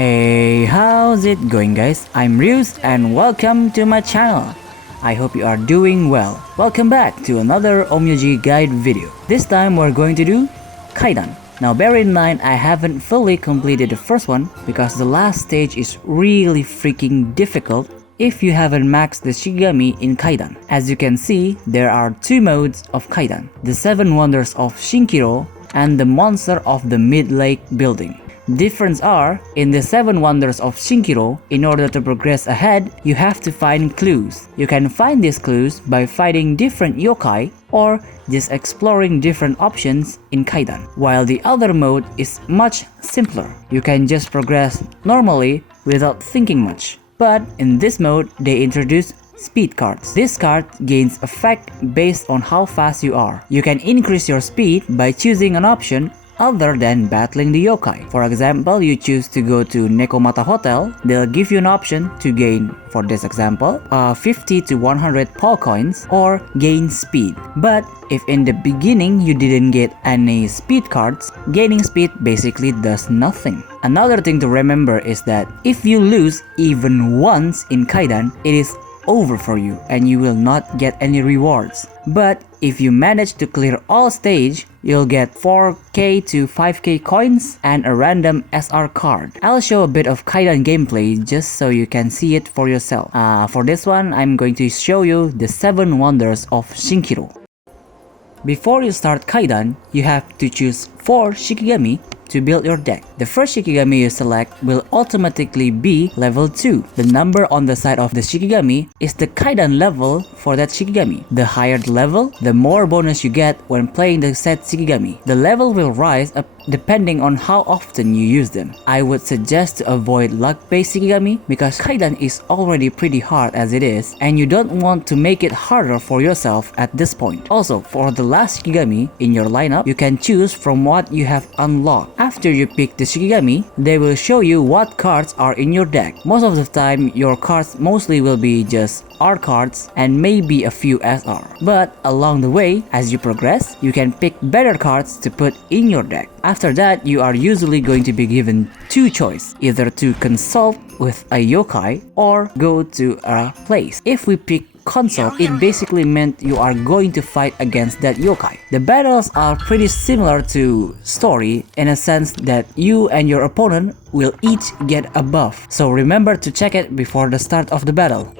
Hey, how's it going guys? I'm Ryus and welcome to my channel. I hope you are doing well. Welcome back to another Onmyoji guide video. This time we're going to do Kaidan. Now bear in mind I haven't fully completed the first one because the last stage is really freaking difficult if you haven't maxed the Shikigami in Kaidan. As you can see, there are two modes of Kaidan: the 7 wonders of Shinkiro and the monster of the mid-lake building. Difference are, in the 7 wonders of Shinkiro, in order to progress ahead, you have to find clues. You can find these clues by fighting different yokai or just exploring different options in Kaidan. While the other mode is much simpler. You can just progress normally without thinking much. But in this mode, they introduce speed cards. This card gains effect based on how fast you are. You can increase your speed by choosing an option other than battling the yokai. For example, you choose to go to Nekomata Hotel, they'll give you an option to gain, for this example, 50 to 100 Paul coins or gain speed. But if in the beginning you didn't get any speed cards, gaining speed basically does nothing. Another thing to remember is that if you lose even once in Kaidan, it is over for you and you will not get any rewards. But if you manage to clear all stage, you'll get 4k to 5k coins and a random SR card. I'll show a bit of Kaidan gameplay just so you can see it for yourself. For this one, I'm going to show you the 7 wonders of Shinkiro. Before you start Kaidan, you have to choose 4 Shikigami to build your deck. The first Shikigami you select will automatically be level 2. The number on the side of the Shikigami is the Kaidan level for that Shikigami. The higher the level, the more bonus you get when playing the said Shikigami. The level will rise up depending on how often you use them. I would suggest to avoid luck-based Shikigami because Kaidan is already pretty hard as it is and you don't want to make it harder for yourself at this point. Also, for the last Shikigami in your lineup, you can choose from what you have unlocked. After you pick the Shikigami, they will show you what cards are in your deck. Most of the time, your cards mostly will be just R cards and maybe a few SR. But along the way, as you progress, you can pick better cards to put in your deck. After that, you are usually going to be given two choices, either to consult with a yokai or go to a place. If we pick consult, it basically meant you are going to fight against that yokai. The battles are pretty similar to story in a sense that you and your opponent will each get a buff. So remember to check it before the start of the battle.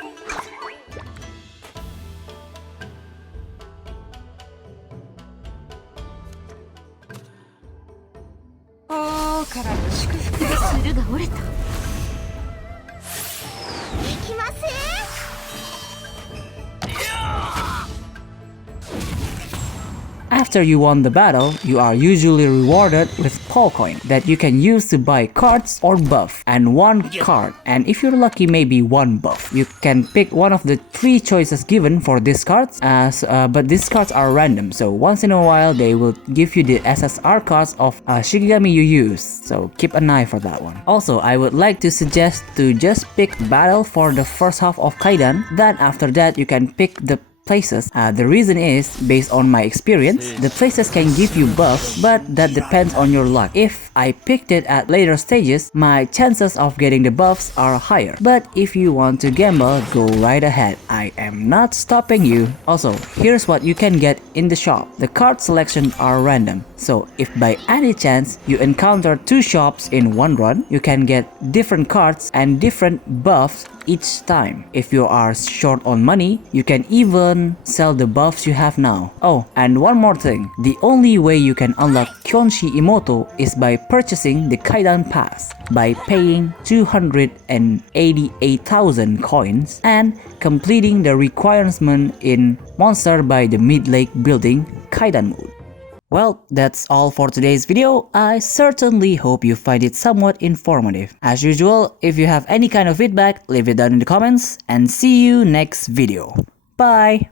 After you won the battle, you are usually rewarded with Paul coin that you can use to buy cards or buff, and 1 card, and if you're lucky maybe 1 buff. You can pick one of the 3 choices given for these cards, but these cards are random, so once in a while they will give you the SSR cards of Shikigami you use, so keep an eye for that one. Also, I would like to suggest to just pick battle for the first half of Kaidan, then after that you can pick the places. The reason is, based on my experience, the places can give you buffs, but that depends on your luck. If I picked it at later stages, my chances of getting the buffs are higher. But if you want to gamble, go right ahead. I am not stopping you. Also, here's what you can get in the shop. The card selections are random, so if by any chance you encounter 2 shops in one run, you can get different cards and different buffs each time. If you are short on money, you can even sell the buffs you have now. Oh, and one more thing. The only way you can unlock Kyonshi Imoto is by purchasing the Kaidan Pass by paying 288,000 coins and completing the requirement in Monster by the Mid-Lake Building Kaidan mode. Well, that's all for today's video. I certainly hope you find it somewhat informative. As usual, if you have any kind of feedback, leave it down in the comments and see you next video. Bye!